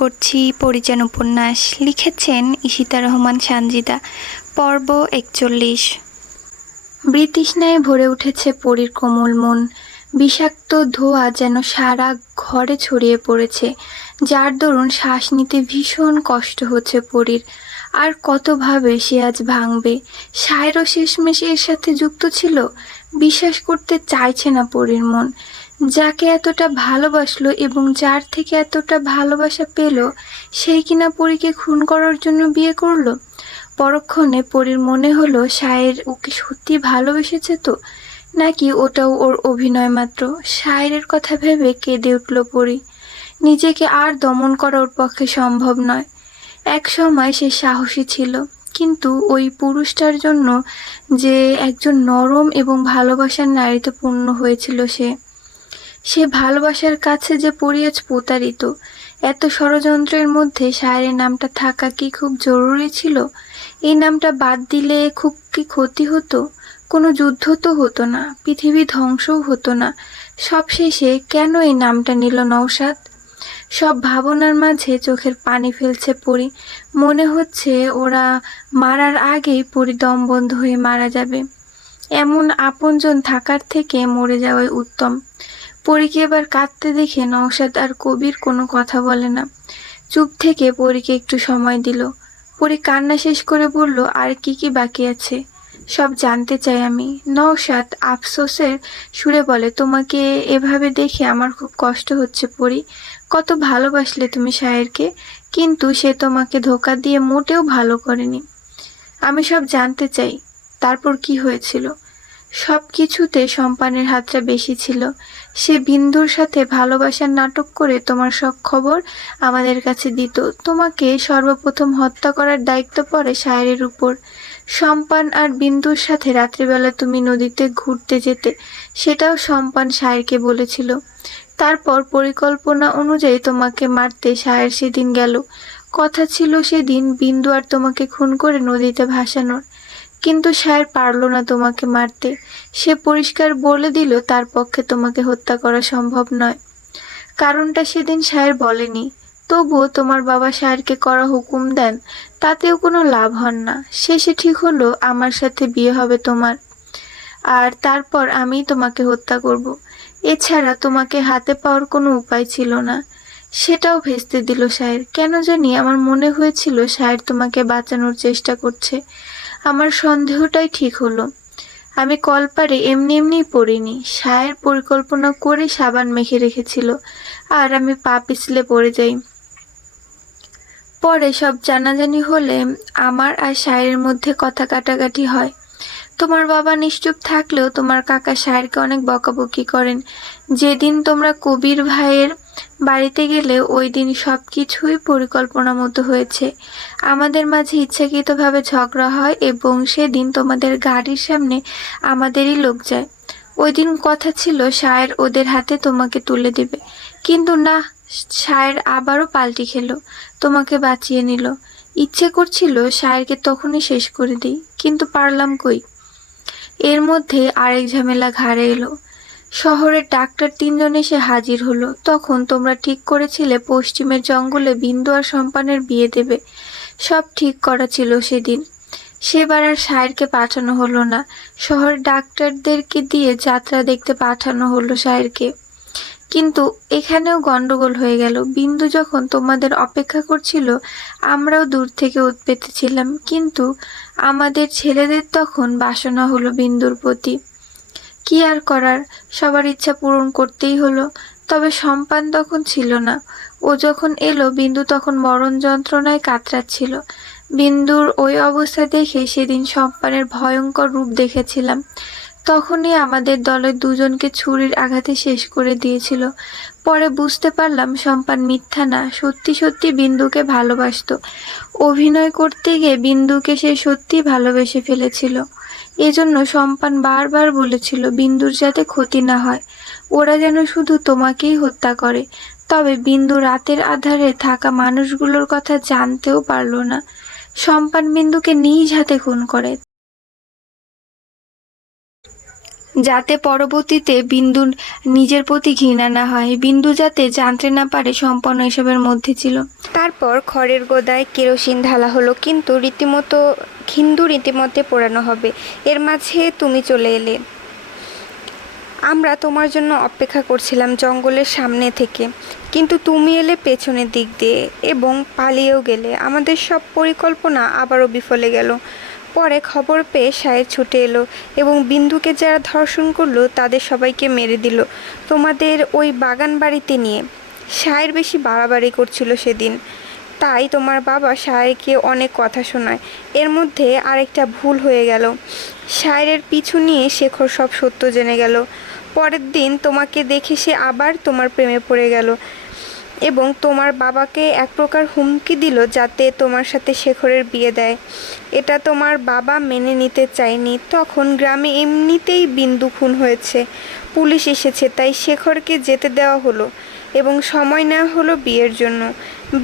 করছি পরিচান উপন্যাস। লিখেছেন ঈশিতা রহমান সানজিদা। পর্ব 41। বৃতৃষ্ণায় ভরে উঠেছে পরীর কোমল মন। বিষাক্ত ধোঁয়া যেন সারা ঘরে ছড়িয়ে পড়েছে, যার দরুন শ্বাস নিতে ভীষণ কষ্ট হচ্ছে পরীর। আর কতভাবে সে আজ ভাঙবে। সায়রও শেষমেশ এর সাথে যুক্ত ছিল। বিশ্বাস করতে চাইছে না পরীর মন। যাকে এতটা ভালোবাসলো এবং যার থেকে এতটা ভালোবাসা পেল, সেই কিনা পরীকে খুন করার জন্য বিয়ে করলো। পরক্ষণে পরীর মনে হলো সায়ের ওকে সত্যি ভালোবেসেছে তো, নাকি ওটাও ওর অভিনয় মাত্র। সায়ের কথা ভেবে কেঁদে উঠল পরী। নিজেকে আর দমন করা ওর পক্ষে সম্ভব নয়। এক সময় সে সাহসী ছিল, কিন্তু ওই পুরুষটার জন্য যে একজন নরম এবং ভালোবাসার নারীতে পূর্ণ হয়েছিল সে ভালোবাসার কাছে যে পরী আজ প্রতারিত। এত ষড়যন্ত্রের মধ্যে সায়ের নামটা থাকা কি খুব জরুরি ছিল? এই নামটা বাদ দিলে খুব কি ক্ষতি হতো? কোনো যুদ্ধ তো হতো না, পৃথিবী ধ্বংসও হতো না। সবশেষে কেন এই নামটা নিল নওশাদ? সব ভাবনার মাঝে চোখের পানি ফেলছে পরী। মনে হচ্ছে ওরা মারার আগেই পরী দম বন্ধ হয়ে মারা যাবে। এমন আপনজন থাকার থেকে মরে যাওয়াই উত্তম। পরীকে এবার কাঁদতে দেখে নওশাদ আর কবির কোনো কথা বলে না। চুপ থেকে পরীকে একটু সময় দিল। পরী কান্না শেষ করে বলল, আর কি কি বাকি আছে সব জানতে চাই আমি। নওশাদ আফসোসের সুরে বলে, তোমাকে এভাবে দেখে আমার খুব কষ্ট হচ্ছে পরী। কত ভালোবাসলে তুমি সায়েরকে, কিন্তু সে তোমাকে ধোঁকা দিয়ে মোটেও ভালো করেনি। আমি সব জানতে চাই, তারপর কি হয়েছিল। সব কিছুতে সম্পানের হাতটা বেশি ছিল। সে বিন্দুর সাথে ভালোবাসার নাটক করে তোমার সব খবর আমাদের কাছে দিত। তোমাকে সর্বপ্রথম হত্যা করার দায়িত্ব পড়ে সায়েরের উপর। সম্পান আর বিন্দুর সাথে রাত্রিবেলা তুমি নদীতে ঘুরতে যেতে, সেটাও সম্পান সায়েরকে বলেছিল। তারপর পরিকল্পনা অনুযায়ী তোমাকে মারতে সায়ের সেদিন গেল। কথা ছিল সেদিন বিন্দু আর তোমাকে খুন করে নদীতে ভাসানোর, কিন্তু সায়ের পারল না তোমাকে মারতে। সে পরিষ্কার বলে দিল তার পক্ষে তোমাকে হত্যা করা সম্ভব নয়। কারণটা সেদিন সায়ের বলেনি। তবুও তোমার বাবা সায়েরকে করা হুকুম দেন, তাতেও কোনো লাভ হন না। শেষে ঠিক হলো আমার সাথে বিয়ে হবে তোমার, আর তারপর আমিই তোমাকে হত্যা করব। এছাড়া তোমাকে হাতে পাওয়ার কোনো উপায় ছিল না। সেটাও ভেস্তে দিল সায়ের। কেন জানি আমার মনে হয়েছিল সায়ের তোমাকে বাঁচানোর চেষ্টা করছে। আমার সন্দেহটাই ঠিক হলো। আমি কলপারে এমনি এমনিই পড়িনি। সায়ের পরিকল্পনা করে সাবান মেখে রেখেছিল, আর আমি পা পিছলে পড়ে যাই। পরে সব জানাজানি হলে আমার আর সায়েরের মধ্যে কথা কাটাকাটি হয়। তোমার বাবা নিশ্চুপ থাকলেও তোমার কাকা সায়েরকে অনেক বকাবকি করেন। যেদিন তোমরা কবির ভাইয়ের বাড়িতে গেলে ওই দিন সব কিছুই পরিকল্পনা মতো হয়েছে। আমাদের মাঝে ইচ্ছাকৃতভাবে ঝগড়া হয় এবং সেদিন তোমাদের গাড়ির সামনে আমাদেরই লোক যায়। ওই দিন কথা ছিল সায়ের ওদের হাতে তোমাকে তুলে দেবে, কিন্তু না, সায়ের আবারও পাল্টি খেলো, তোমাকে বাঁচিয়ে নিল। ইচ্ছে করছিল সায়েরকে তখনই শেষ করে দিই, কিন্তু পারলাম কই। এর মধ্যে আরেক ঝামেলা ঘাড়ে এলো। শহরের ডাক্তার 3জন এসে হাজির হলো। তখন তোমরা ঠিক করেছিলে পশ্চিমের জঙ্গলে বিন্দু আর সম্পানের বিয়ে দেবে। সব ঠিক করা ছিল সেদিন। সেবার আর সায়েরকে পাঠানো হলো না। শহরের ডাক্তারদেরকে দিয়ে যাত্রা দেখতে পাঠানো হলো সায়েরকে। কিন্তু এখানেও গন্ডগোল হয়ে গেল। বিন্দু যখন তোমাদের অপেক্ষা করছিল, আমরাও দূর থেকে ওঁৎ পেতেছিলাম, কিন্তু আমাদের ছেলেদের তখন বাসনা হলো বিন্দুর প্রতি। কি আর করার, সবার ইচ্ছা পূরণ করতেই হলো। তবে সম্পান তখন ছিল না। ও যখন এলো, বিন্দু তখন মরণ যন্ত্রণায় কাতরাচ্ছিল। বিন্দুর ওই অবস্থা দেখে সেদিন সম্পানের ভয়ঙ্কর রূপ দেখেছিলাম। তখনই আমাদের দলের 2জনকে ছুরির আঘাতে শেষ করে দিয়েছিল। পরে বুঝতে পারলাম সম্পান মিথ্যা না, সত্যি সত্যি বিন্দুকে ভালোবাসতো। অভিনয় করতে গিয়ে বিন্দুকে সে সত্যি ভালোবেসে ফেলেছিল। এজন্য সম্পান বারবার বলেছিল বিন্দুর যাতে ক্ষতি না হয়, ওরা যেন শুধু তোমাকেই হত্যা করে। তবে বিন্দু রাতের আধারে থাকা মানুষগুলোর কথা জানতেও পারল না। সম্পান বিন্দুকে নিজ হাতে খুন করে, যাতে পরবর্তীতে বিন্দুর নিজের প্রতি ঘৃণা না হয়। বিন্দু যাতে জানতে না পারে সম্পন্ন এসবের মধ্যে ছিল। তারপর খড়ের গোদায় কেরোসিন ঢালা হলো, কিন্তু রীতিমতো পোড়ানো হবে। এর মাঝে তুমি চলে এলে। আমরা তোমার জন্য অপেক্ষা করছিলাম জঙ্গলের সামনে থেকে, কিন্তু তুমি এলে পেছনের দিক দিয়ে এবং পালিয়েও গেলে। আমাদের সব পরিকল্পনা আবারও বিফলে গেল। পরে খবর পেয়ে সাহেব ছুটে এলো এবং বিন্দুকে যারা ধর্ষণ করলো তাদের সবাইকে মেরে দিল তোমাদের ওই বাগান বাড়িতে নিয়ে। সাহেব বেশি বাড়াবাড়ি করছিল সেদিন, তাই তোমার বাবা সাহেবকে অনেক কথা শোনায়। এর মধ্যে আরেকটা ভুল হয়ে গেল। সাহেবের পিছু নিয়ে শেখর সব সত্য জেনে গেল। পরের দিন তোমাকে দেখে সে আবার তোমার প্রেমে পড়ে গেল এবং তোমার বাবাকে এক প্রকার হুমকি দিল যাতে তোমার সাথে শেখরের বিয়ে দেয়। এটা তোমার বাবা মেনে নিতে চায়নি। তখন গ্রামে এমনিতেই বিন্দু খুন হয়েছে, পুলিশ এসেছে, তাই শেখরকে যেতে দেওয়া হলো এবং সময় নেওয়া হলো বিয়ের জন্য।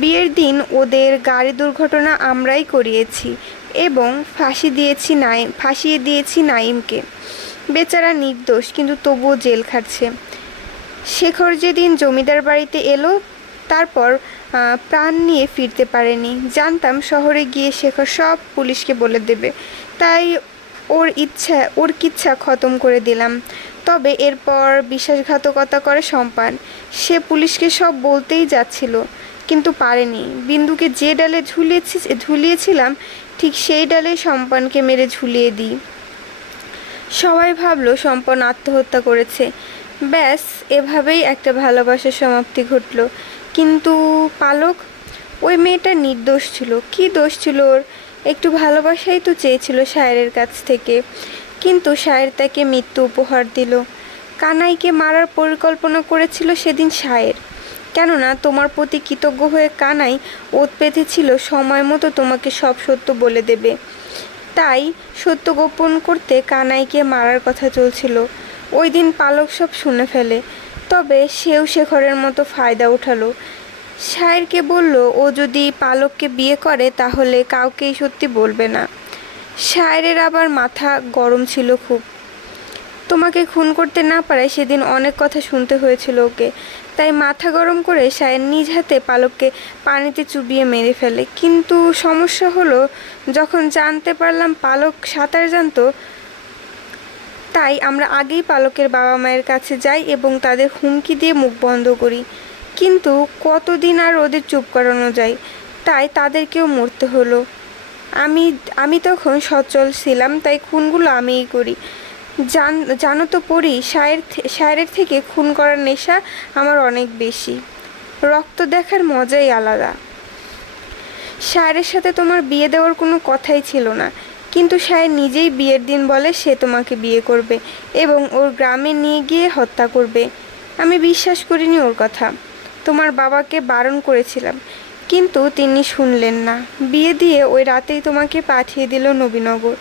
বিয়ের দিন ওদের গাড়ি দুর্ঘটনা আমরাই করিয়েছি এবং ফাঁসিয়ে দিয়েছি নাইমকে। বেচারা নির্দোষ, কিন্তু তবুও জেল খাটছে। শেখর যেদিন জমিদার বাড়িতে এলো তারপর প্রাণ নিয়ে ফিরতে পারেনি। জানতাম শহরে গিয়ে শেখর সব পুলিশকে বলে দেবে, তাই ওর কিচ্ছা খতম করে দিলাম। তবে এরপর বিশ্বাসঘাতকতা করে সম্পান। সে পুলিশকে সব বলতেই যাচ্ছিল, কিন্তু পারেনি। বিন্দুকে যে ডালে ঝুলিয়েছিলাম ঠিক সেই ডালে সম্পানকে মেরে ঝুলিয়ে দিই। সবাই ভাবলো সম্পন আত্মহত্যা করেছে। ব্যাস, এভাবেই একটা ভালোবাসার সমাপ্তি ঘটল। কিন্তু পালক, ওই মেয়েটা নির্দোষ ছিল। কি দোষ ছিল ওর? একটু ভালোবাসাই তো চেয়েছিল সায়েরের কাছ থেকে, কিন্তু সায়ের তাকে মৃত্যু উপহার দিল। কানাইকে মারার পরিকল্পনা করেছিল সেদিন সায়ের, কেননা তোমার প্রতি কৃতজ্ঞ হয়ে কানাই ওত পেতেছিল সময় মতো তোমাকে সব সত্য বলে দেবে। তাই সত্য গোপন করতে কানাইকে মারার কথা চলছিল। ওই দিন পালক সব শুনে ফেলে, তবে সেও শেখরের মতো ফায়দা উঠালো। সায়েরকে বলল ও যদি পালককে বিয়ে করে তাহলে কাউকেই সত্যি বলবে না। সায়েরের আবার মাথা গরম ছিল খুব। তোমাকে খুন করতে না পারায় সেদিন অনেক কথা শুনতে হয়েছিল ওকে, তাই মাথা গরম করে সায়ের নিজ হাতে পালককে পানিতে চুবিয়ে মেরে ফেলে। কিন্তু সমস্যা হলো, যখন জানতে পারলাম পালক সাঁতার জানতো, তাই আমরা আগেই পালকের বাবা মায়ের কাছে যাই এবং তাদের হুমকি দিয়ে মুখ বন্ধ করি। কিন্তু কতদিন আর ওদের চুপ করানো যায়, তাই তাদেরকেও মরতে হলো। আমি তখন সচল ছিলাম, তাই খুনগুলো আমিই করি। জানো তো পড়ি, সায়েরের থেকে খুন করার নেশা আমার অনেক বেশি। রক্ত দেখার মজাই আলাদা। সায়েরের সাথে তোমার বিয়ে দেওয়ার কোনো কথাই ছিল না, কিন্তু সায়ের নিজেই বিয়ের দিন বলে সে তোমাকে বিয়ে করবে এবং ওর গ্রামে নিয়ে গিয়ে হত্যা করবে। আমি বিশ্বাস করিনি ওর কথা। তোমার বাবাকে বারণ করেছিলাম, কিন্তু তিনি শুনলেন না। বিয়ে দিয়ে ওই রাতেই তোমাকে পাঠিয়ে দিল নবীনগর।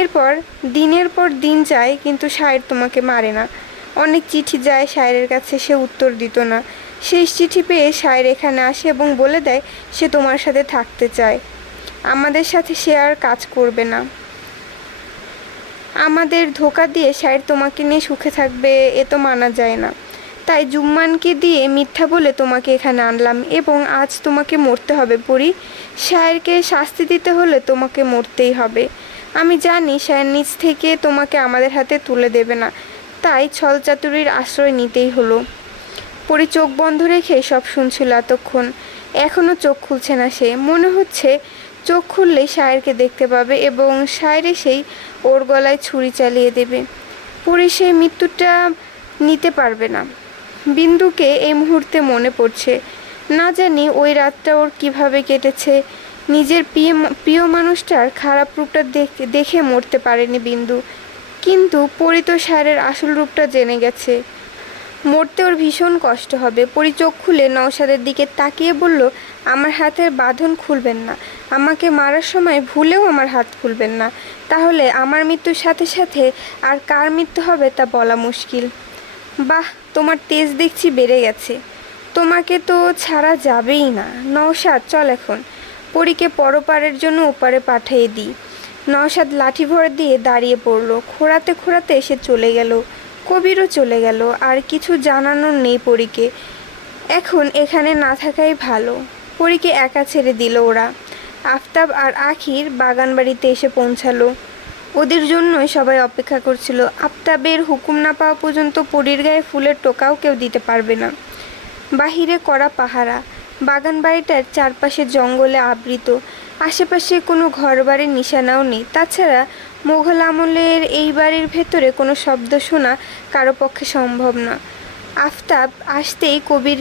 এরপর দিনের পর দিন যায়, কিন্তু সায়ের তোমাকে মারে না। অনেক চিঠি যায় সায়েরের কাছে, সে উত্তর দিত না। শেষ চিঠি পেয়ে সায়ের এখানে আসে এবং বলে দেয় সে তোমার সাথে থাকতে চায়। আমাদের সাথে সে আর কাজ করবে না। আমাদের ধোঁকা দিয়ে সায়ের তোমাকে নিয়ে সুখে থাকবে, এ তো মানা যায় না। তাই জুম্মানকে দিয়ে মিথ্যা বলে তোমাকে এখানে আনলাম এবং আজ তোমাকে মরতে হবে পরি। সায়েরকে শাস্তি দিতে হলে তোমাকে মরতেই হবে। আমি জানি সায়ের নিজ থেকে তোমাকে আমাদের হাতে তুলে দেবে না, তাই ছলচাতুরির আশ্রয় নিতেই হলো। পরি চোখ বন্ধ রেখে সব শুনছিল এতক্ষণ। এখনও চোখ খুলছে না সে। মনে হচ্ছে চোখ খুললেই সায়েরকে দেখতে পাবে এবং সায়ের এসেই ওর গলায় ছুরি চালিয়ে দেবে। পরি সেই মৃত্যুটা নিতে পারবে না। বিন্দুকে এই মুহূর্তে মনে পড়ছে। না জানি ওই রাতটা ওর কিভাবে কেটেছে। নিজের প্রিয় মানুষটার খারাপ রূপটা দেখে মরতে পারেনি বিন্দু, কিন্তু পরি তো সায়েরের আসল রূপটা জেনে গেছে। মরতে ওর ভীষণ কষ্ট হবে। পরি চোখ খুলে নওশাদের দিকে তাকিয়ে বলল, আমার হাতের বাঁধন খুলবেন না। আমাকে মারার সময় ভুলেও আমার হাত খুলবেন না, তাহলে আমার মৃত্যুর সাথে সাথে আর কার মৃত্যু হবে তা বলা মুশকিল। বাহ, তোমার তেজ দেখছি বেড়ে গেছে। তোমাকে তো ছাড়া যাবেই না। নওশাদ, চল এখন পরীকে পরপারের জন্য ওপারে পাঠিয়ে দিই। নওশাদ লাঠি ভর দিয়ে দাঁড়িয়ে পড়ল। খোঁড়াতে খোঁড়াতে এসে চলে গেল। কবিরও চলে গেল। আর কিছু জানানোর নেই পরীকে। এখন এখানে না থাকাই ভালো। পরীকে একা ছেড়ে দিল ওরা। আফতাব আর আখির বাগান বাড়িতে এসে পৌঁছালো। ওদের জন্যই সবাই অপেক্ষা করছিল। আফতাবের হুকুম না পাওয়া পর্যন্ত পরীর গায়ে ফুলের টোকাও কেউ দিতে পারবে না। বাহিরে কড়া পাহারা। বাগান বাড়িটার চারপাশে জঙ্গলে আবৃত। আশেপাশে কোনো ঘরবাড়ির নিশানাও নেই। তাছাড়া মোঘল আমলের এই বাড়ির ভেতরে কোনো শব্দ শোনা কারো পক্ষে সম্ভব না। আফতাব আসতেই কবির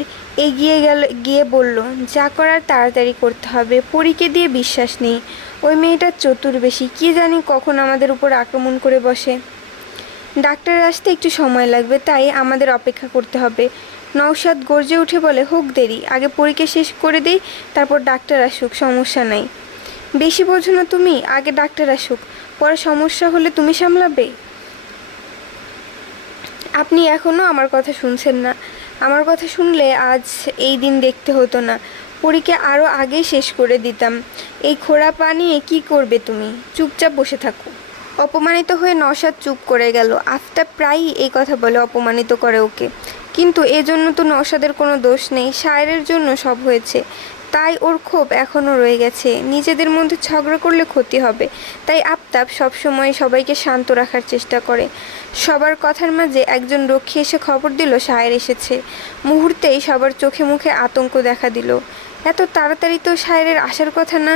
গিয়ে বলল, যা করার তাড়াতাড়ি করতে হবে। পরীকে দিয়ে বিশ্বাস নেই। ওই মেয়েটার চতুর বেশি, কি জানি কখন আমাদের উপর আক্রমণ করে বসে। ডাক্তার আসতে একটু সময় লাগবে, তাই আমাদের অপেক্ষা করতে হবে। নওশাদ গর্জে উঠে বলে, হোক দেরি, আগে পরীক্ষা শেষ করে দেই, তারপর ডাক্তার আসুক, সমস্যা নাই। বেশি বোঝো না তুমি, আগে ডাক্তার আসুক, পরে সমস্যা হলে তুমি সামলাবে। আপনি এখনও আমার কথা শুনছেন না। আমার কথা শুনলে আজ এই দিন দেখতে হতো না। পরীক্ষা আরও আগে শেষ করে দিতাম। এই খোঁড়া পা নিয়ে কী করবে তুমি? চুপচাপ বসে থাকো। অপমানিত হয়ে নওশাদ চুপ করে গেল। আফতাব প্রায়ই এই কথা বলে, অপমানিত করে ওকে। কিন্তু এজন্য তো নওশাদের কোনো দোষ নেই। শায়েরের জন্য সব হয়েছে, তাই ওর ক্ষোভ এখনও রয়ে গেছে। নিজেদের মধ্যে ঝগড়া করলে ক্ষতি হবে, তাই আফতাব সবসময় সবাইকে শান্ত রাখার চেষ্টা করে। সবার কথার মাঝে একজন রক্ষী এসে খবর দিল শায়ের এসেছে। মুহূর্তেই সবার চোখে মুখে আতঙ্ক দেখা দিল। এত তাড়াতাড়ি তো শায়েরের আসার কথা না।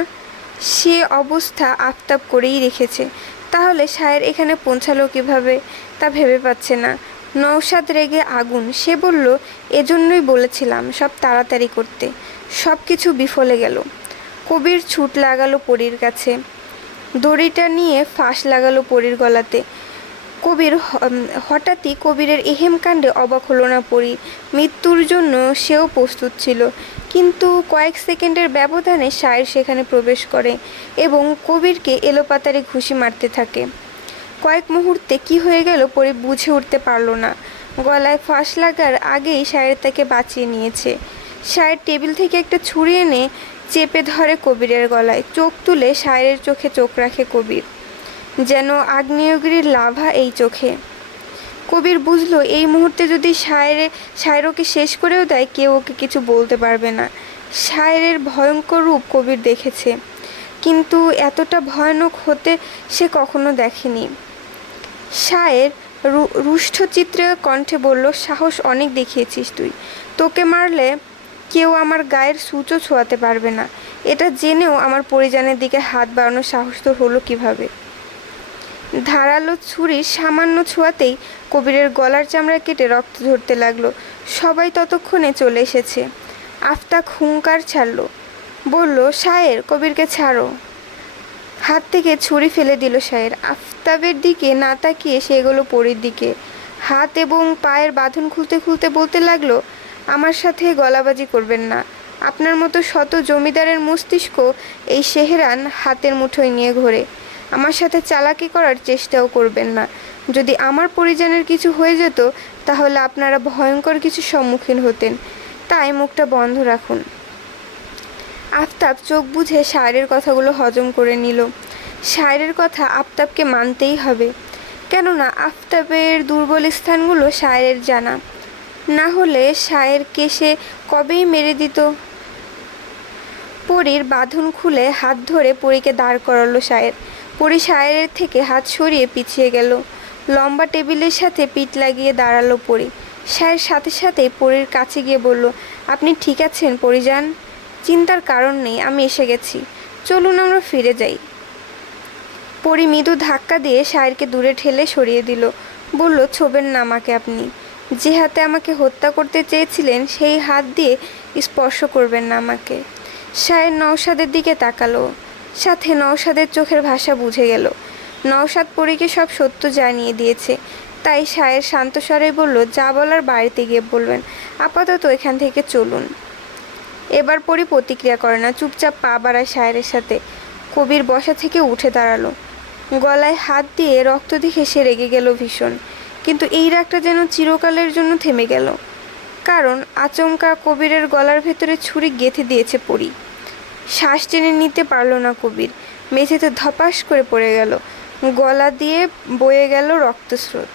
সে অবস্থা আফতাব করেই রেখেছে। তাহলে শায়ের এখানে পৌঁছালো কিভাবে, তা ভেবে পাচ্ছে না। নওশাদ রেগে আগুন। সে বলল, এজন্যই বলেছিলাম সব তাড়াতাড়ি করতে। সব কিছু বিফলে গেল। কবির ছুট লাগালো পরীর কাছে। দড়িটা নিয়ে ফাঁস লাগালো পরীর গলাতে। হঠাৎই কবিরের এহেম কাণ্ডে অবাক হলো না পরী। মৃত্যুর জন্য সেও প্রস্তুত ছিল, কিন্তু কয়েক সেকেন্ডের ব্যবধানে শায়ের সেখানে প্রবেশ করে এবং কবিরকে এলোপাতাড়ি ঘুষি মারতে থাকে। কয়েক মুহূর্তে কি হয়ে গেল পরী বুঝে উঠতে পারল না। গলায় ফাঁস লাগার আগেই শায়ের তাকে বাঁচিয়ে নিয়েছে। শায়ের টেবিল থেকে একটা ছুরি এনে চেপে ধরে কবিরের গলায়। চোখ তুলে শায়ের চোখে চোখ রাখে কবির, যেন আগ্নেয়গিরির লাভা এই চোখে। কবির বুঝল, এই মুহূর্তে যদি শায়ের ওকে শেষ করেও দেয়, কেউ ওকে কিছু বলতে পারবে না। শায়েরের ভয়ঙ্কর রূপ কবির দেখেছে, কিন্তু এতটা ভয়ানক হতে সে কখনো দেখেনি। শায়ের রুষ্টচিত্রে কণ্ঠে বলল, সাহস অনেক দেখিয়েছিস তুই। তোকে মারলে কেউ আমার গায়ের সূচও ছোঁয়াতে পারবে না। এটা জেনেও আমার পরিজনের দিকে হাত বাড়ানোর সাহস তোর হলো কিভাবে? ধারালো ছুরির সামান্য ছোঁয়াতেই কবিরের গলার চামড়া কেটে রক্ত ঝরতে লাগলো। সবাই ততক্ষণে চলে এসেছে। আফতাব হুঙ্কার ছাড়ল, বলল, শায়ের, কবিরকে ছাড়ো। হাত থেকে ছুরি ফেলে দিল শায়ের। আফতাবের দিকে না তাকিয়ে সে এগোলো পরীর দিকে। হাত এবং পায়ের বাঁধন খুলতে খুলতে বলতে লাগলো, আমার সাথে গলাবাজি করবেন না। আপনার মতো শত জমিদারের মস্তিষ্ক এই সেহরান হাতের মুঠোয় নিয়ে ঘোরে। আমার সাথে চালাকি করার চেষ্টাও করবেন না। যদি আমার পরিজনের কিছু হয়ে যেত, তাহলে আপনারা ভয়ঙ্কর কিছু সম্মুখীন হতেন। তাই মুখটা বন্ধ রাখুন। আফতাব চোখ বুঝে শায়েরের কথাগুলো হজম করে নিল। শায়েরের কথা আফতাবকে মানতেই হবে, কেননা আফতাবের দুর্বল স্থানগুলো শায়েরের জানা। না হলে শায়েরকে সে কবেই মেরে দিত। পরীর বাঁধন খুলে হাত ধরে পরীকে দাঁড় করালো শায়ের। পরী শায়েরের থেকে হাত সরিয়ে পিছিয়ে গেল। লম্বা টেবিলের সাথে পিঠ লাগিয়ে দাঁড়ালো পরী। শায়ের সাথে সাথেই পরীর কাছে গিয়ে বলল, আপনি ঠিক আছেন পরীজান? চিন্তার কারণ নেই, আমি এসে গেছি। চলুন আমরা ফিরে যাই। পরী মৃদু ধাক্কা দিয়ে শায়েরকে দূরে ঠেলে সরিয়ে দিল। বলল, ছোবেন না আমাকে আপনি। যে হাতে আমাকে হত্যা করতে চেয়েছিলেন, সেই হাত দিয়ে স্পর্শ করবেন না আমাকে। শায়ের নওশাদের দিকে তাকালো, সাথে নওশাদের চোখের ভাষা বুঝে গেল। নওশাদ পরীকে সব সত্য জানিয়ে দিয়েছে। তাই শায়ের শান্ত স্বরে বলল, যা বলার বাড়িতে গিয়ে বলবেন, আপাতত এখান থেকে চলুন। এবার পরী প্রতিক্রিয়া করে না, চুপচাপ পা বাড়ায় শায়েরের সাথে। কবির বসা থেকে উঠে দাঁড়ালো। গলায় হাত দিয়ে রক্ত দেখে সে রেগে গেল ভীষণ, কিন্তু এই রাগটা যেন চিরকালের জন্য থেমে গেল। কারণ আচমকা কবিরের গলার ভেতরে ছুরি গেঁথে দিয়েছে পরী। শ্বাস টেনে নিতে পারল না কবির। মেঝেতে ধপাস করে পড়ে গেল। গলা দিয়ে বয়ে গেল রক্তস্রোত।